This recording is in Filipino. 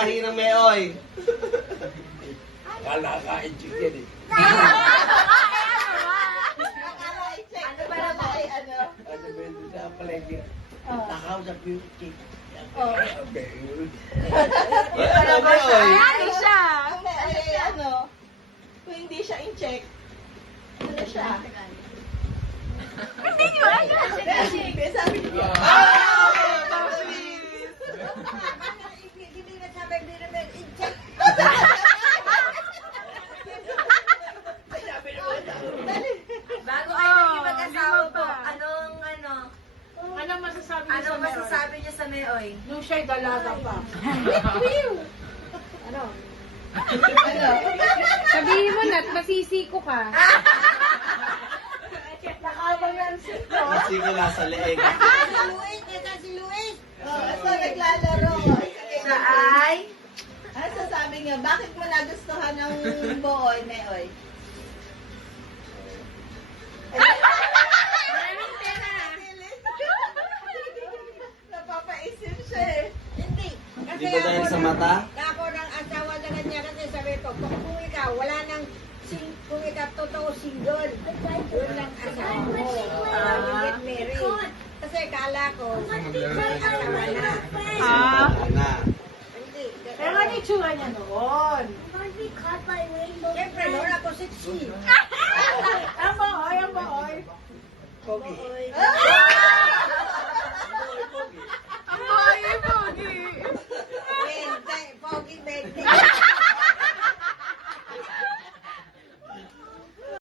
lahi ng Meoy? Kalakain chicken eh. Ano ba naman? Ano ba yun sa palengke? Takaw sa chicken. Okay. Ano Meoy? Ano siya? Ang ay ano, kung hindi siya in-check, ano siya? Hindi nyo alam. Sabi niya. Hindi na sabi, hindi naman in-check. Bago Oo, kayo naging mag-asawa lima po, pa. anong masasabi niyo sa Meoy? Nung siya'y dalaga pa. Ano? Sabihin mo na, masisiko ka. Nakabang lang sito. Kasi ko nasa leeg. Si Luis, ito si Luis. So, naglalaro. Siya ay? Ano sasabi niyo? Bakit mo nagustuhan ng Boy, Meoy? Maraming pera. Napapaisip siya eh. Hindi. Di ba dahil sa mata? Ako ng asawa na kanya kasi sabi ko, kung ikaw, wala nang kung ikaw totoo single, yun lang asawa mo. You get married. Kasi kala ko, may asawa na. Ah. Na. Hindi. Pero ano yung tsura niya noon? Siyempre, noon ako 60.